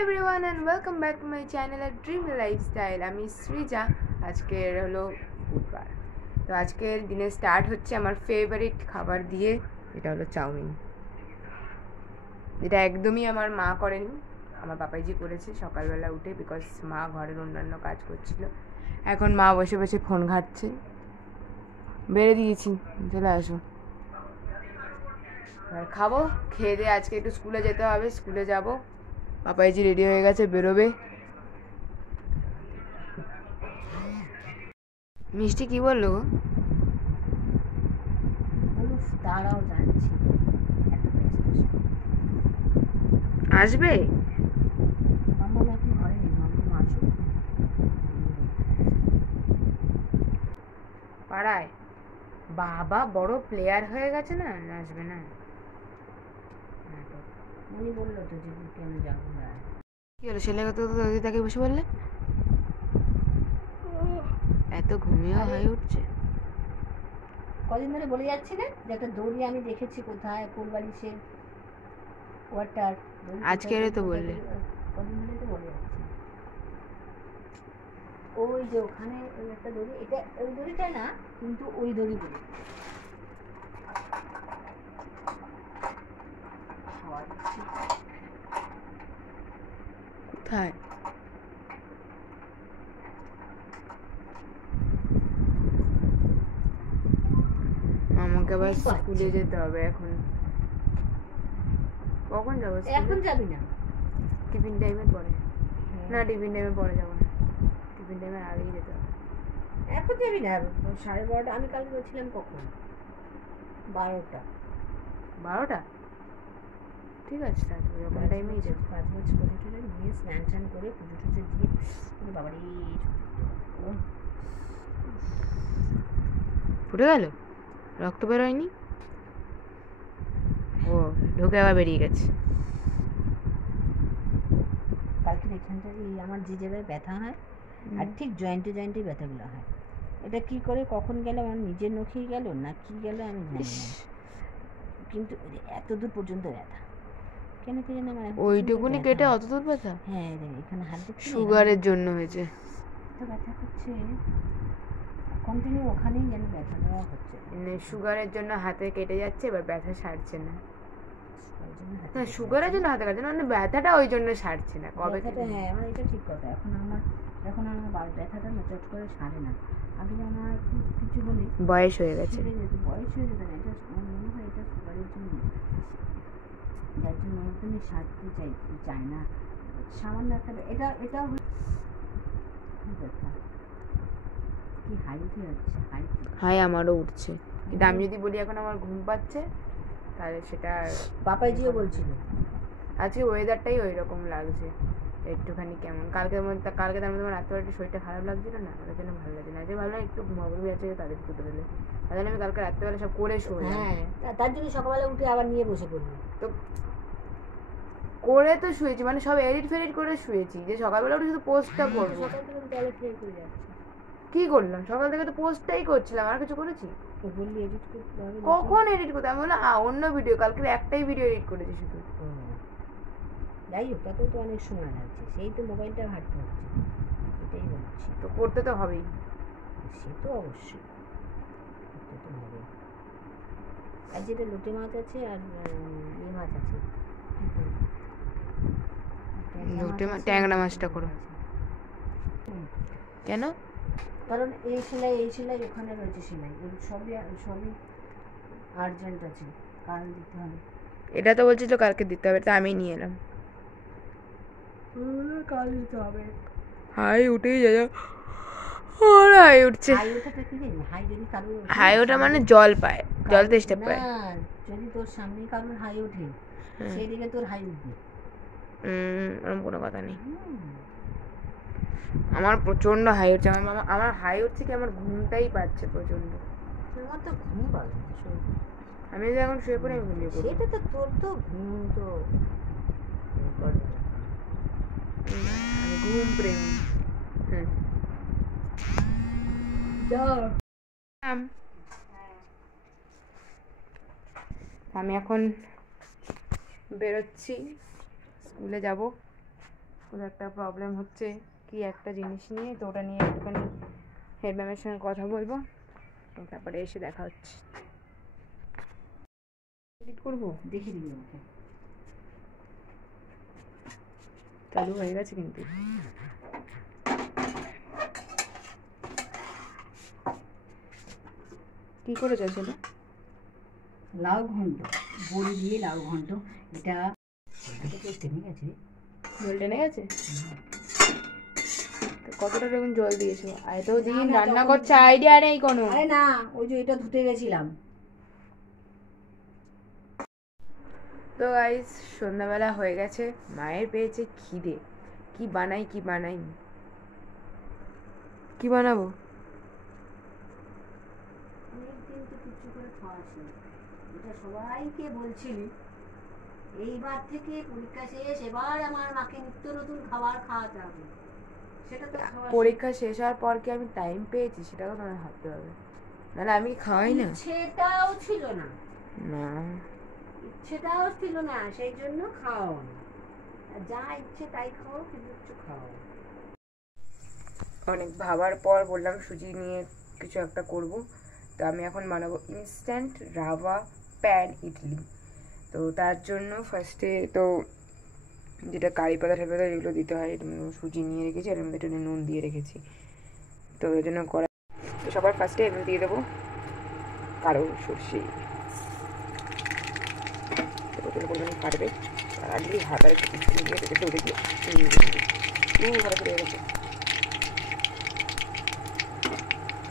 everyone and welcome back to my channel at Dream Lifestyle. আমি সৃজা। আজকের হলো বুধবার, তো আজকের দিনে স্টার্ট হচ্ছে আমার ফেভারিট খাবার দিয়ে, এটা হলো চাউমিন। যেটা একদমই আমার মা করেনি, আমার পাপাইজি করেছে সকালবেলা উঠে, বিকজ মা ঘরের অন্যান্য কাজ করছিল। এখন মা বসে বসে ফোন ঘাঁটছে। বেড়ে দিয়েছি, চলে আসো আর খাবো। খেয়ে দিয়ে আজকে একটু স্কুলে যেতে হবে, স্কুলে যাব। পাপাইজি রেডি হয়ে গেছে, বেরোবে। মিষ্টি কি বললো গো? দাঁড়াও যাচ্ছি, আসবে? মাম্মা এখন ঘরে নেই, মাম্মা আসুক। পাড়ায় বাবা বড় প্লেয়ার হয়ে গেছে না, আসবে না? উনি বললো তো যে কেন যাবো না। কি হলো, ছেলে কত তাকে বসে বললে? এত ঘুমিয়েও হয়ে উঠছে। কদিন ধরে বলে যাচ্ছিলেন যে একটা দড়ি আমি দেখেছি কোথায়, কোলবালিশে ওয়াটার। আজকে তো বললে, কদিন ধরে তো বলে যাচ্ছি। ওই যে ওখানে ওই একটা দড়ি, এটা ওই দড়িটা না, কিন্তু ওই দড়ি বলে কোথায়? আমাকে আবার স্কুলে যেতে হবে এখন। কখন যাবো? এখন যাবি না, টিফিন টাইমের পরে। না, টিফিন টাইমের পরে যাবো না, টিফিন টাইমের আগেই যেতে হবে। এখন যাবি না, 12:30। আমি কাল বলছিলাম কখন, 12টা। 12টা? ঠিক আছে, তাহলে ওরকম টাইমেই যাবো। 5 বছর করে টরে নিয়ে স্নান টান করে পুজো টুজো দিয়ে বাবারে ফুটে গেল, রক্ত বেরোয়নি? ও ঢোকে আবার বেরিয়ে গেছে। কালকে এখানটা আমার যে জায়গায় ব্যথা হয় আর ঠিক জয়েন্টে জয়েন্টে ব্যথাগুলো হয়, এটা কি করে কখন গেল, আমার নিজের নখেই গেল না কি গেল আমি জানি না, কিন্তু এত দূর পর্যন্ত ব্যথা কেন কি জানি আমার। ওইটুকুনি কেটে অত দূর ব্যথা? হ্যাঁ, এখানে হাত দিচ্ছি, সুগারের জন্য হয়েছে। এত ব্যথা করছে কন্টিনিউ, ওখানেই যেন ব্যথা দেওয়া হচ্ছে। সুগারের জন্য হাতে কেটে যাচ্ছে, এবার ব্যথা সারছে না। সুগারের জন্য হাতে কাটছে না, মানে ব্যথাটা ওই জন্য সারছে না কবে থেকে। হ্যাঁ, আমার এটা ঠিক কথা। এখন আমার ব্যথাটা না চট করে সারে না। আগে আমার কিছু হলে বয়স হয়ে গেছে, বয়স হয়ে যেত না, এটা আমার মনে হয় এটা সুগারের জন্য, যার জন্য একদমই সারতে চায় না। সামান্য একটা এটা কি হাই উঠে যাচ্ছে, হাই আমারও উঠছে, কিন্তু আমি যদি বলি এখন আমার ঘুম পাচ্ছে, তাহলে সেটা পাপাইজিও বলছিল। আজকে ওয়েদারটাই ওই রকম লাগছে একটুখানি কেমন। কালকে তার মধ্যে আমার রাত্রে একটু শরীরটা খারাপ লাগছিল না, ওটার জন্য ভালো লাগছে না। আজকে ভাবলাম একটু ঘুমাবো, আছে তাদের ছুটে দিলে, তার জন্য আমি কালকে রাত্রেবেলা সব করে শুয়ে। হ্যাঁ, তার জন্য সকালবেলা উঠে আবার নিয়ে বসে পড়লি। তো করে তো শুয়েছি, মানে সব এডিট ফেডিট করে শুয়েছি, যে সকালবেলা উঠে শুধু পোস্টটা করবো। সকাল থেকে তাহলে ফের করে যাচ্ছে। কি করলাম সকাল থেকে? তো পোস্টটাই করছিলাম, আর কিছু করেছি? বললি এডিট করতে হবে। কখন এডিট করতে? আমি বললাম অন্য ভিডিও, কালকে একটাই ভিডিও এডিট করেছি শুধু। যাই হোক, তাতে তো অনেক সময় লাগছে, সেই তো মোবাইলটা ঘাটতে হচ্ছে, এটাই বলছি। তো করতে তো হবেই, সে তো অবশ্যই করতে তো হবে। আর যেটা লোটে মাছ আছে আর ইয়ে মাছ আছে, ট্যাংরা মাছটা করো। কেন? কারণ এই সেলাই ওখানে রয়েছে, সেলাই সবই আর্জেন্ট আছে, কাল দিতে হবে। এটা তো বলছি তো কালকে দিতে হবে, তা আমি নিয়ে এলাম। কাল দিতে হবে। হাই উঠেই যা ওর হাই উঠছে। হাই ওঠাটা কি জানি, হাই যদি কারোর হাই ওঠা মানে জল পায়, জল তেষ্টা পায়। যদি তোর সামনে কারোর হাই ওঠে, সেই দিকে তোর হাই উঠবে। এরকম কোনো কথা নেই। আমার প্রচন্ড হাই উঠছে, আমার হাই উঠছে কি, আমার ঘুমটাই পাচ্ছে প্রচন্ড। আমার তো ঘুম পাবে না, আমি যদি এখন শুয়ে পড়ি আমি ঘুমিয়ে পড়ি। সেটা তো তোর তো ঘুম তো আমি ঘুম প্রেমী। আমি এখন বেরোচ্ছি, স্কুলে যাব। ওদের একটা প্রবলেম হচ্ছে কি একটা জিনিস নিয়ে, তো ওটা নিয়ে একটুখানি হেড ম্যামের সঙ্গে কথা বলবো, তো তারপরে এসে দেখা হচ্ছে। এডিট করবো, দেখে দিবি আমাকে। চালু হয়ে গেছে কিন্তু। কি করে যাচ্ছে না? লাউ ঘন্ট, বড়ি দিয়ে লাউ ঘন্ট। এটা টেনে গেছে, জল টেনে গেছে। তো কতটা দেখুন জল দিয়েছো, এত দিন রান্না করছে আইডিয়া নেই কোনো। আরে না, ওই যে এটা ধুতে গেছিলাম। তো গাইস সন্ধ্যাবেলা হয়ে গেছে, মায়ের পেয়েছে খিদে, কি বানাই কি বানাই, কি বানাবো? অনেকদিন তো কিছু করে খাওয়াসনি, এটা সবাইকে বলছিলি। এইবার থেকে পরীক্ষা শেষ, এবার আমার মাকে নিত্য নতুন খাবার খাওয়াতে হবে। সেটা তো পরীক্ষা শেষ হওয়ার পর কি আমি টাইম পেয়েছি সেটা তো তোমায় ভাবতে হবে, নাহলে আমি খাওয়াই না। ইচ্ছেটাও ছিল না, না ইচ্ছেটাও ছিল না, সেই জন্য খাও না। যা ইচ্ছে তাই খাও, কিন্তু কিছু খাও। অনেক ভাবার পর বললাম সুজি নিয়ে কিছু একটা করব। তো আমি এখন বানাবো ইনস্ট্যান্ট রাভা প্যান ইডলি। তো তার জন্য ফার্স্টে তো যেটা কারি পাতা ঠাপাতা যেগুলো দিতে হয়, সুজি নিয়ে রেখেছি, আর এর মধ্যে একটু নুন দিয়ে রেখেছি। তো ওই জন্য কড়াই, তো সবার ফার্স্টে এর মধ্যে দিয়ে দেবো কালো সর্ষে, প্রচুর পরিমাণে কাটবে, আর আগেই হাতার একটু কিছু দিয়ে রেখেছে, ওটা দিয়ে ভালো করে গেছে,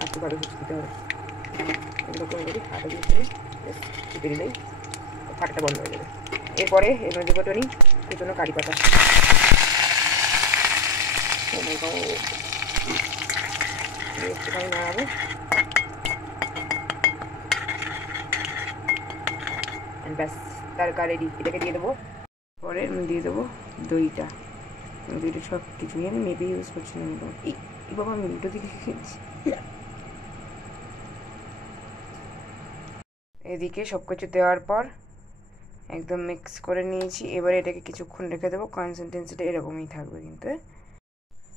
একটু কালো সর্ষে দিতে হবে। এগুলো করে যদি হাতে দিয়ে চিপে দিলেই ফাটাটা বন্ধ হয়ে যাবে। এরপরে এর মধ্যে দেবো টনি কুচনো কারি পাতা, একটুখানি নাড়াবো, ব্যাস তারকা রেডি। এটাকে দিয়ে দেবো, পরে দিয়ে দেবো দইটা। দইটা সব কিছু আমি মেপে ইউজ করছি না, এই বাবা আমি উল্টো দিকে খেয়েছি। এদিকে সব কিছু দেওয়ার পর একদম মিক্স করে নিয়েছি। এবারে এটাকে কিছুক্ষণ রেখে দেবো, কনসিস্টেন্সিটা এরকমই থাকবে কিন্তু।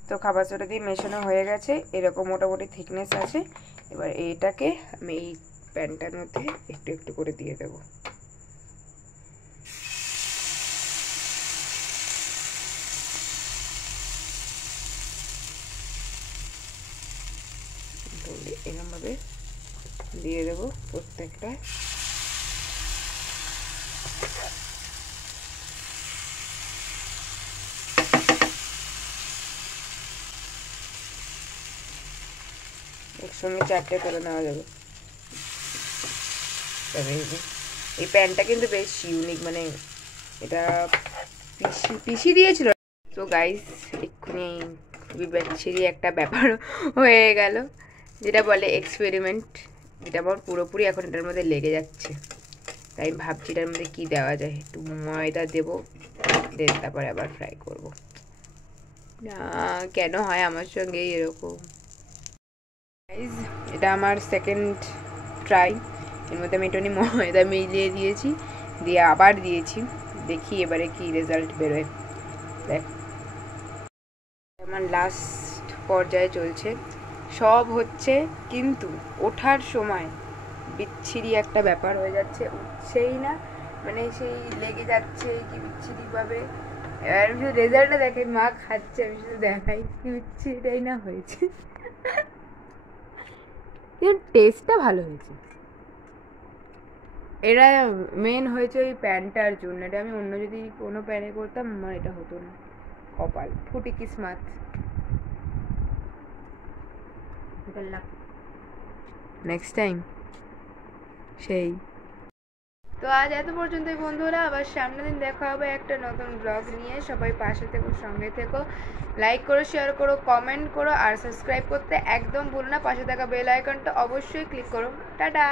তো খাবার সোডা দিয়ে মেশানো হয়ে গেছে, এরকম মোটামুটি থিকনেস আছে। এবার এটাকে আমি এই প্যানটার মধ্যে একটু একটু করে দিয়ে দেবো। এরকমভাবে দিয়ে দেবো প্রত্যেকটা। একসঙ্গে 4টে করে নেওয়া যাবে। এই প্যানটা কিন্তু বেশ ইউনিক, মানে এটা পিসি দিয়েছিল। তো গাইস এক্ষুনি খুবই ব্যাচ্ছিরি একটা ব্যাপার হয়ে গেল, যেটা বলে এক্সপেরিমেন্ট, যেটা আমার পুরোপুরি এখন এটার মধ্যে লেগে যাচ্ছে। তাই ভাবছি এটার মধ্যে কী দেওয়া যায়, একটু ময়দা দেবো, দেন তারপরে আবার ফ্রাই করবো। না কেন হয় আমার সঙ্গে এরকম? গাইস এটা আমার সেকেন্ড ট্রাই, এর মধ্যে আমি একটুখানি ময়দা মিলিয়ে দিয়েছি, দিয়ে আবার দিয়েছি, দেখি এবারে কি রেজাল্ট বেরোয়। দেখ আমার লাস্ট পর্যায়ে চলছে, সব হচ্ছে কিন্তু ওঠার সময় বিচ্ছিরি একটা ব্যাপার হয়ে যাচ্ছে, উঠছেই না, মানে সেই লেগে যাচ্ছে কি বিচ্ছিরিভাবে। এবার আমি শুধু রেজাল্টটা দেখাই, মা খাচ্ছে আমি শুধু দেখাই কি বিচ্ছিরিটাই না হয়েছে। কিন্তু টেস্টটা ভালো হয়েছে। এটা মেন হয়েছে ওই প্যানটার জন্য, এটা আমি অন্য যদি কোনো প্যানে করতাম আমার এটা হতো না। কপাল ফুটি কিসমাত। নেক্সট টাইম সেই। তো আজ এত পর্যন্তই বন্ধুরা, আবার সামনের দিন দেখা হবে একটা নতুন ব্লগ নিয়ে। সবাই পাশে থেকো, সঙ্গে থেকো, লাইক করো, শেয়ার করো, কমেন্ট করো, আর সাবস্ক্রাইব করতে একদম ভুলো না। পাশে থাকা বেল আইকনটা অবশ্যই ক্লিক করো। টাটা।